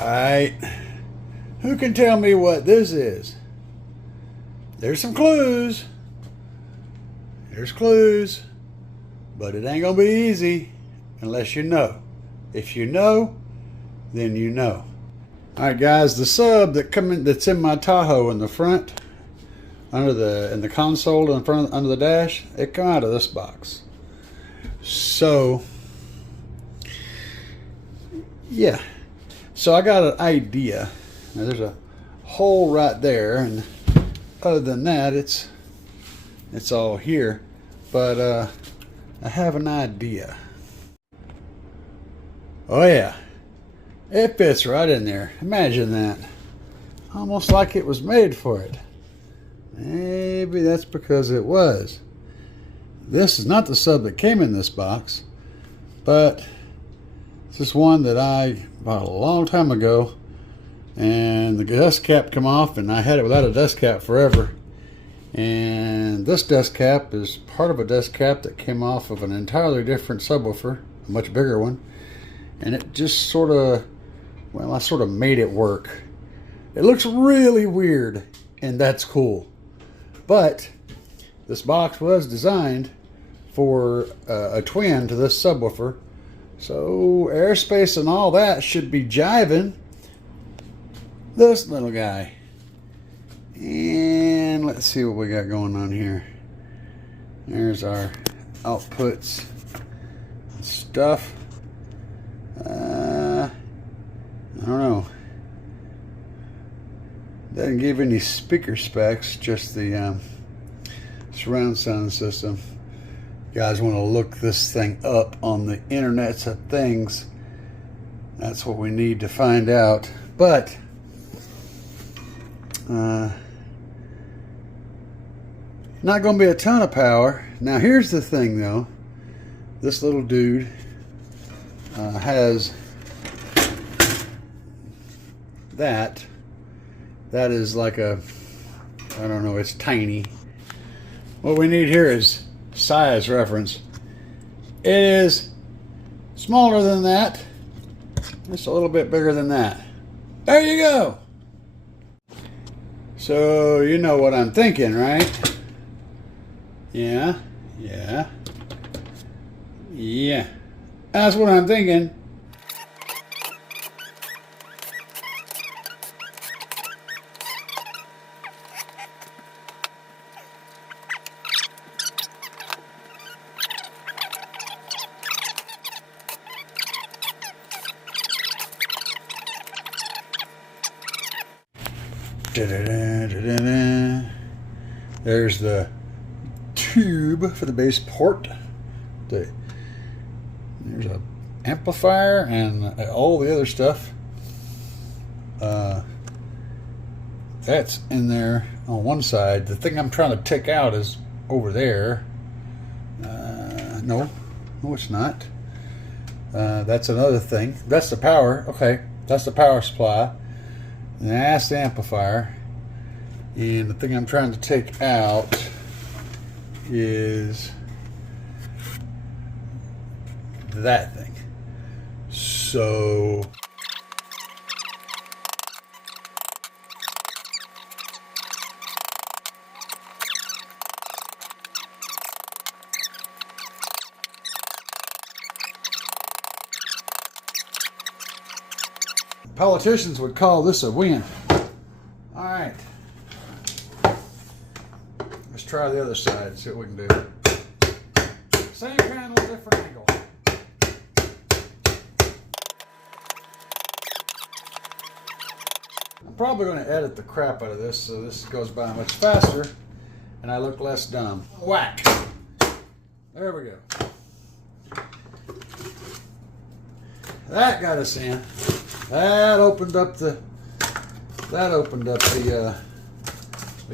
Alright, who can tell me what this is? There's some clues. There's clues. But it ain't gonna be easy unless you know. If you know, then you know. Alright guys, the sub that's in my Tahoe in the front, in the console in front under the dash, it come out of this box. So yeah. So I got an idea. Now there's a hole right there, and other than that it's all here. But I have an idea. Oh yeah. It fits right in there. Imagine that. Almost like it was made for it. Maybe that's because it was. This is not the sub that came in this box, but this is one that I bought a long time ago, and the dust cap come off, and I had it without a dust cap forever. And this dust cap is part of a dust cap that came off of an entirely different subwoofer, a much bigger one, and it just sort of, well, I sort of made it work. It looks really weird, and that's cool. But this box was designed for a twin to this subwoofer, so airspace and all that should be jiving this little guy. And let's see what we got going on here. There's our outputs and stuff. I don't know. Doesn't give any speaker specs, just the surround sound system. You guys want to look this thing up on the internets of things. That's what we need to find out. But not going to be a ton of power. Now here's the thing though. This little dude has that is like a, I don't know, it's tiny. What we need here is size reference. It is smaller than that, just a little bit bigger than that. There you go. So you know what I'm thinking, right? Yeah. That's what I'm thinking. There's the tube for the bass port. There's an amplifier and all the other stuff. That's in there on one side. The thing I'm trying to take out is over there. No, it's not. That's another thing. That's the power. Okay, that's the power supply. And that's the amplifier. And the thing I'm trying to take out is that thing. So politicians would call this a win. All right. Let's try the other side, see what we can do. Same panel, different angle. I'm probably going to edit the crap out of this so this goes by much faster and I look less dumb. Whack! There we go. That got us in. That opened up the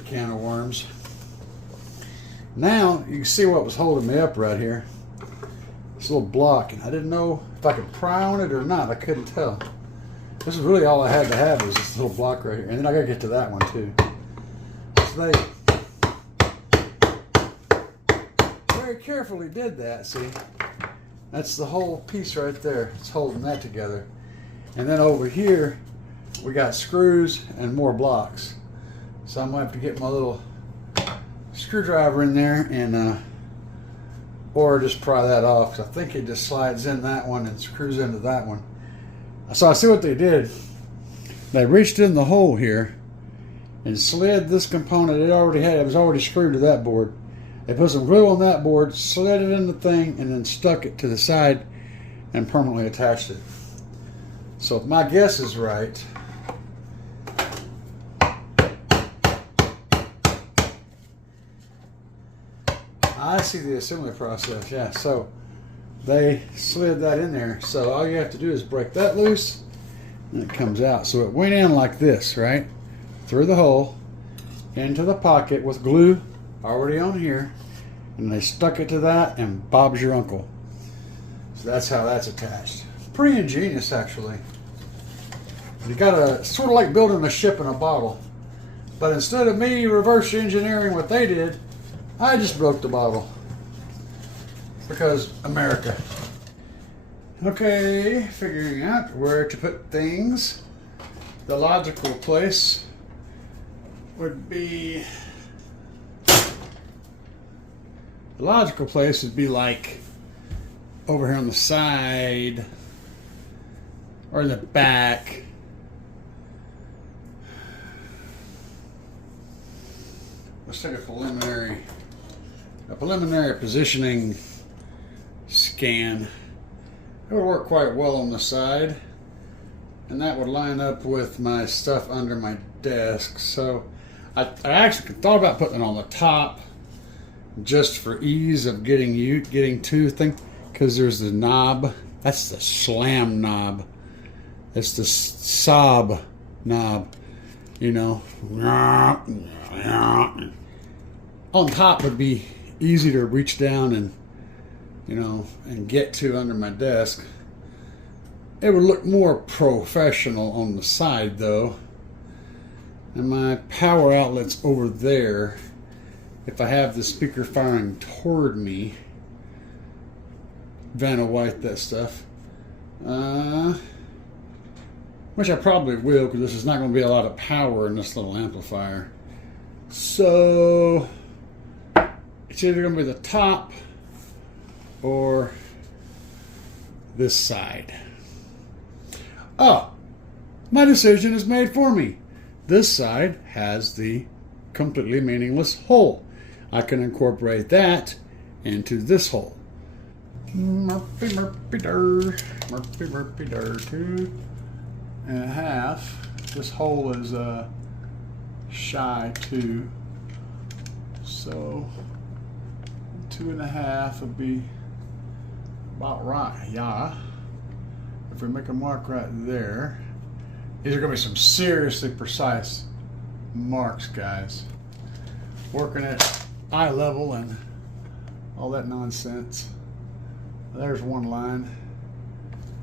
can of worms. Now you can see what was holding me up right here. This little block, and I didn't know if I could pry on it or not. I couldn't tell. This is really all I had to have was this little block right here, and then I got to get to that one too. So they very carefully did that. See, that's the whole piece right there. It's holding that together. And then over here, we got screws and more blocks. So I'm gonna have to get my little screwdriver in there and or just pry that off, because I think it just slides in that one and screws into that one. So I see what they did. They reached in the hole here and slid this component it already had. It was already screwed to that board. They put some glue on that board, slid it in the thing, and then stuck it to the side and permanently attached it. So if my guess is right, I see the assembly process, yeah. So they slid that in there. So all you have to do is break that loose and it comes out. So it went in like this, right? Through the hole, into the pocket with glue already on here. And they stuck it to that and Bob's your uncle. So that's how that's attached. Pretty ingenious, actually. You gotta, sort of like building a ship in a bottle. But instead of me reverse engineering what they did, I just broke the bottle. Because America. Okay, figuring out where to put things. The logical place would be... The logical place would be like over here on the side or in the back. Let's take a preliminary positioning scan. It would work quite well on the side, and that would line up with my stuff under my desk. So I actually thought about putting it on the top just for ease of getting to thing, because there's the knob. That's the slam knob. It's the sob knob, you know. On top would be easy to reach down and, you know, and get to under my desk. It would look more professional on the side though. And my power outlet's over there. If I have the speaker firing toward me, Vanna White that stuff. Which I probably will, because this is not going to be a lot of power in this little amplifier. So it's either going to be the top or this side. Oh, my decision is made for me. This side has the completely meaningless hole. I can incorporate that into this hole. Murphy, 2.5. This hole is shy 2. So 2.5 would be about right, yeah. If we make a mark right there, these are going to be some seriously precise marks, guys. Working at eye level and all that nonsense. There's one line,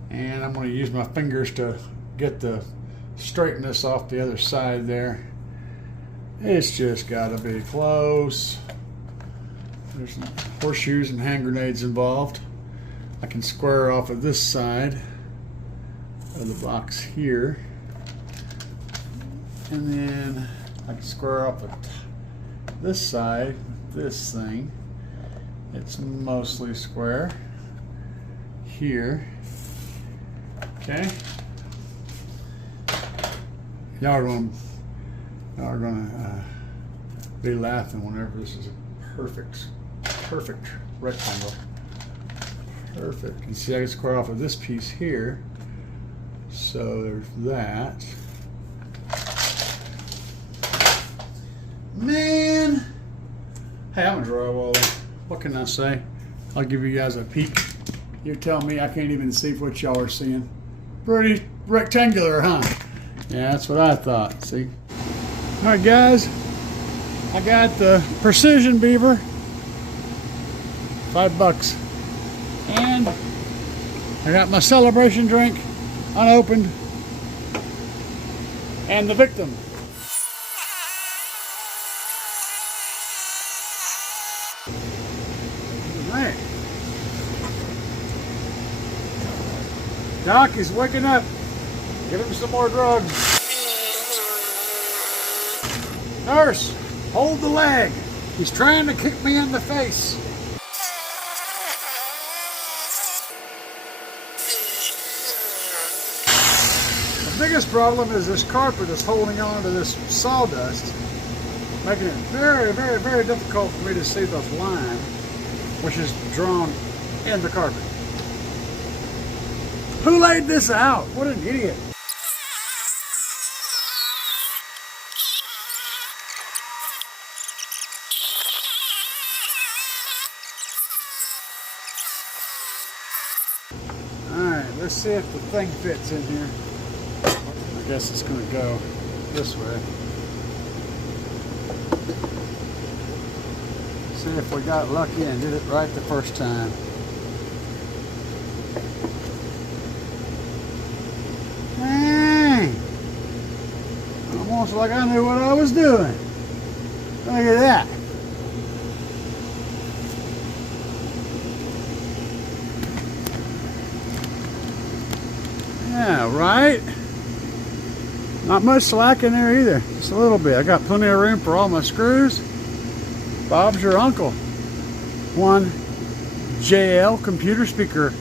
and I'm going to use my fingers to get the straightness off the other side there. It's just got to be close. There's horseshoes and hand grenades involved. I can square off of this side of the box here, and then I can square off of this side with this thing. It's mostly square here. Okay. Y'all are gonna be laughing whenever this is a perfect rectangle. Perfect. You see, I can square off of this piece here. So there's that. Man, hey, I'm a drywaller. What can I say? I'll give you guys a peek. You tell me I can't even see what y'all are seeing. Pretty rectangular, huh? Yeah, that's what I thought. See? All right, guys. I got the Precision Beaver. $5. And I got my celebration drink unopened. And the victim. All right. Doc is waking up. Give him some more drugs. Nurse, hold the leg. He's trying to kick me in the face. The biggest problem is this carpet is holding on to this sawdust, making it very, very, very difficult for me to see the line, which is drawn in the carpet. Who laid this out? What an idiot. Alright, let's see if the thing fits in here. I guess it's going to go this way. See if we got lucky and did it right the first time. Dang! Almost like I knew what I was doing. Look at that. Yeah, right? Not much slack in there either. Just a little bit. I got plenty of room for all my screws. Bob's your uncle. One JL computer speaker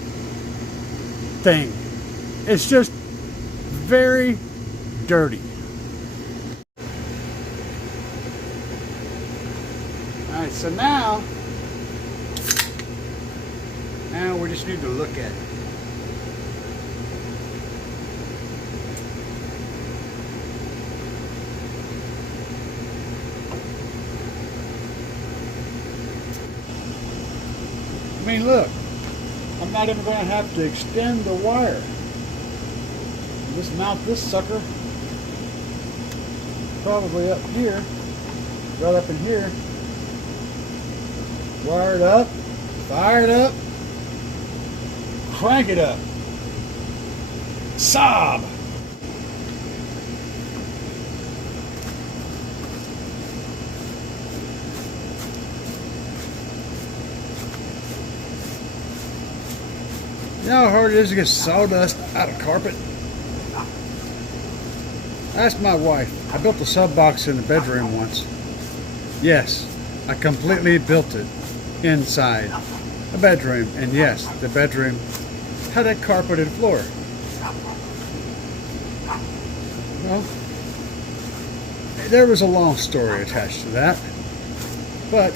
thing. It's just very dirty. Alright, so now we just need to look at it. I mean, look, I'm not even going to have to extend the wire. Just mount this sucker probably up here, right up in here. Wire it up, fire it up, crank it up. Sob! You know how hard it is to get sawdust out of carpet? Ask my wife. I built a sub box in the bedroom once. Yes, I completely built it inside a bedroom. And yes, the bedroom had a carpeted floor. Well, there was a long story attached to that. But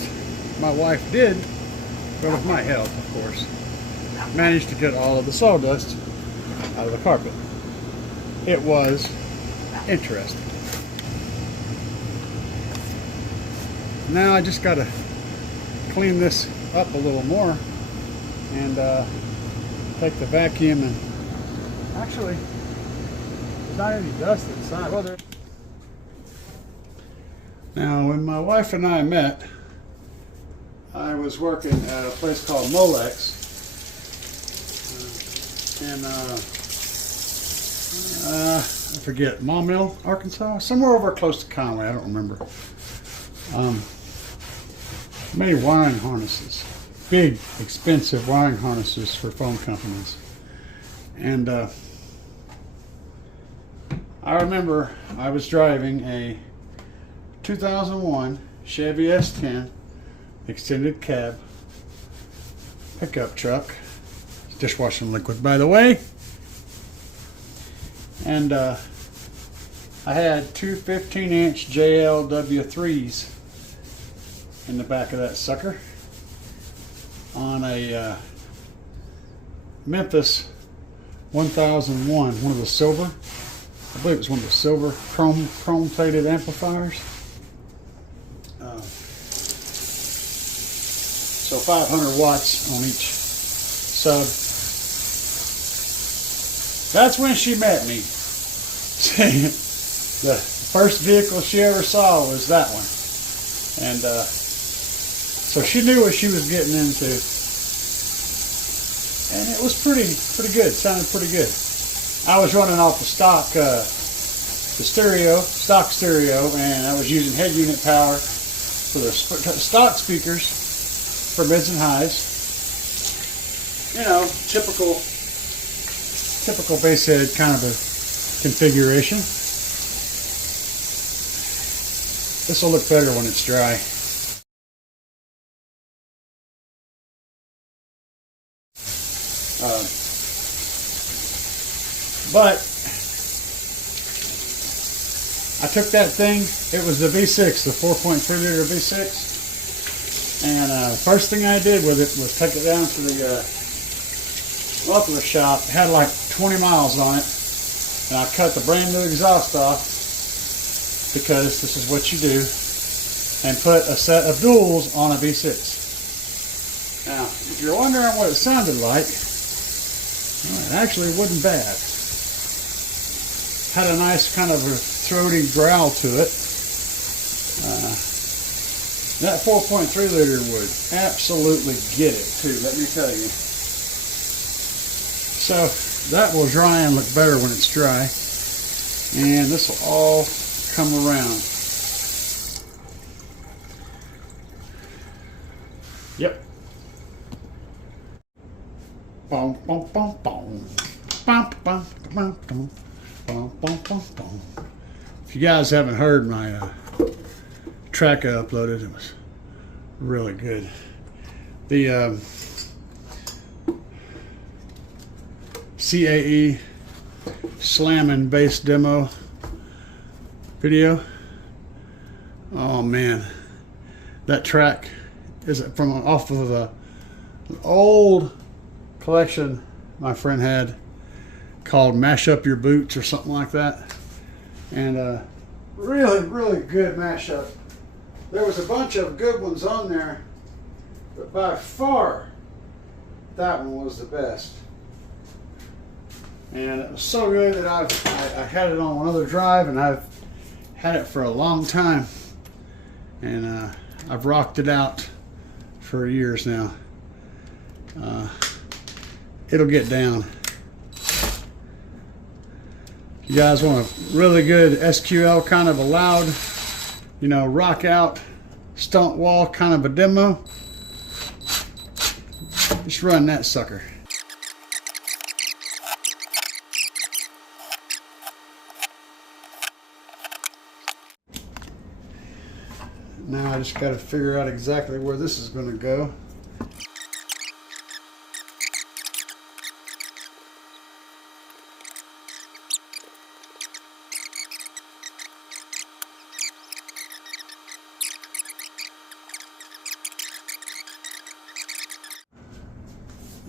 my wife did, but with my help, of course, managed to get all of the sawdust out of the carpet. It was interesting. Now I just got to clean this up a little more and take the vacuum and actually there's not any dust inside. Well, now when my wife and I met, I was working at a place called Molex. And I forget, Maumelle, Arkansas, somewhere over close to Conway, I don't remember. Many wiring harnesses, big, expensive wiring harnesses for phone companies. And I remember I was driving a 2001 Chevy S10 extended cab pickup truck. Dishwashing liquid, by the way. And I had two 15-inch JLW3s in the back of that sucker on a Memphis 1001, one of the silver, I believe it was one of the silver chrome plated amplifiers. So 500 watts on each sub. That's when she met me. The first vehicle she ever saw was that one. And so she knew what she was getting into. And it was pretty good. It sounded pretty good. I was running off the stock stock stereo, and I was using head unit power for the stock speakers for mids and highs. You know, typical bass head kind of a configuration. This will look better when it's dry. But I took that thing, it was the V6, the 4.3 liter V6, and first thing I did with it was take it down to the muffler shop. It had like 20 miles on it, and I cut the brand new exhaust off, because this is what you do, and put a set of duals on a V6. Now, if you're wondering what it sounded like, well, it actually wasn't bad. Had a nice kind of a throaty growl to it. That 4.3 liter would absolutely get it too, let me tell you. So that will dry and look better when it's dry, and this will all come around. Yep. Boom, boom, boom, boom. Bum, bum, bum, bum. Bum, bum, bum, bum. If you guys haven't heard my track I uploaded, it was really good. The CAE slamming bass demo video. Oh man, that track is from off of an old collection my friend had called Mash Up Your Boots or something like that, and really good mashup. There was a bunch of good ones on there, but by far that one was the best. And it was so good that I had it on another drive, and I've had it for a long time, and I've rocked it out for years now. It'll get down. You guys want a really good SQL kind of a loud, you know, rock out, stunt wall kind of a demo, just run that sucker. Now I just got to figure out exactly where this is going to go.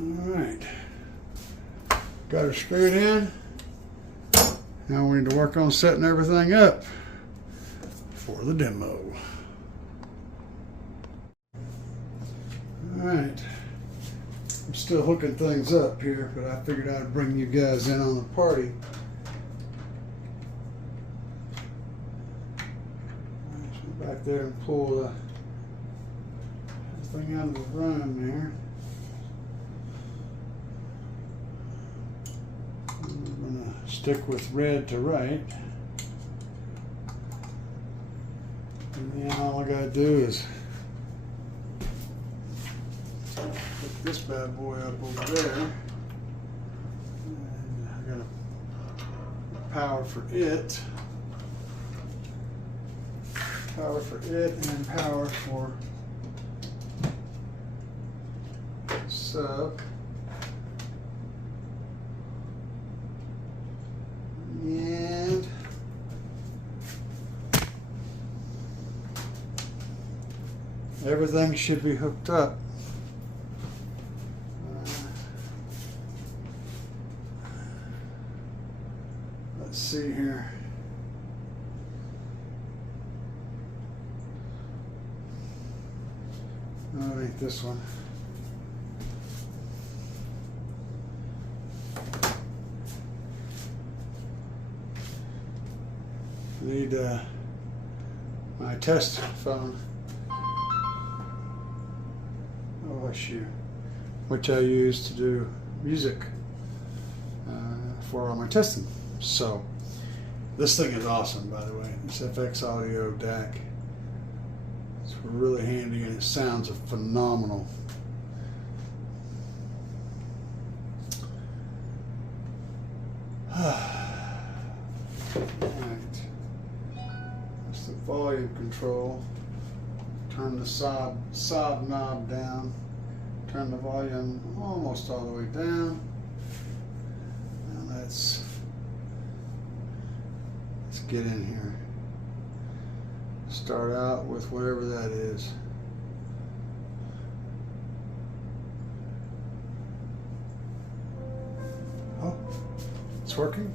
Alright, got her screwed in. Now we need to work on setting everything up for the demo. Alright, I'm still hooking things up here, but I figured I'd bring you guys in on the party. Go back there and pull the thing out of the room there. I'm going to stick with red to right. And then all I got to do is pick this bad boy up over there. And I got to power for it. Power for it, and then power for sub. And everything should be hooked up. Let's see here. Oh, it ain't this one. Need my test phone, OSU, which I use to do music for all my testing. So this thing is awesome, by the way. This FX Audio DAC. It's really handy, and it sounds phenomenal. the volume control. Turn the sob knob down. Turn the volume almost all the way down. Now let's get in here. Start out with whatever that is. Oh, it's working.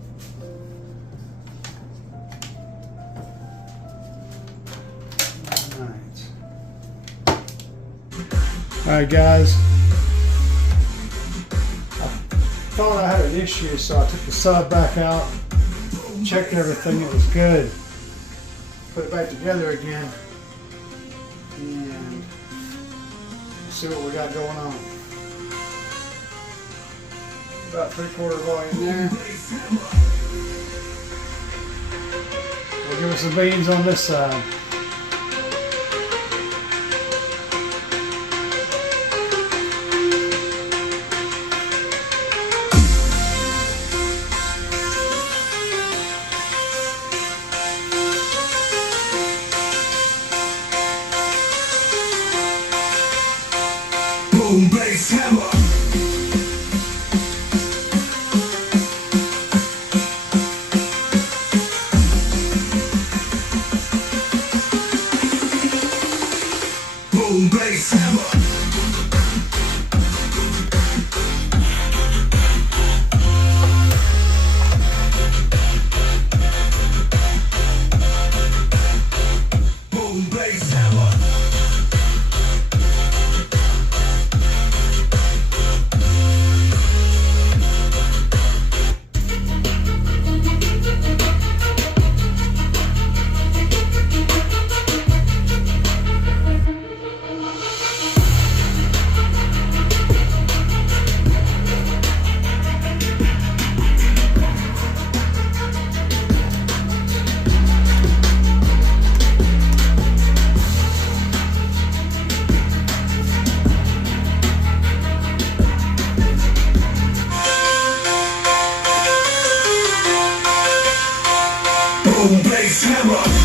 Alright guys, I thought I had an issue, so I took the sub back out, checked everything, it was good. Put it back together again, and see what we got going on. About 3/4 volume there. We'll give us some beans on this side. Boom, bass, hammer. Boom, bass, hammer. Boom, bass, hammer. Boom, bass, hammer.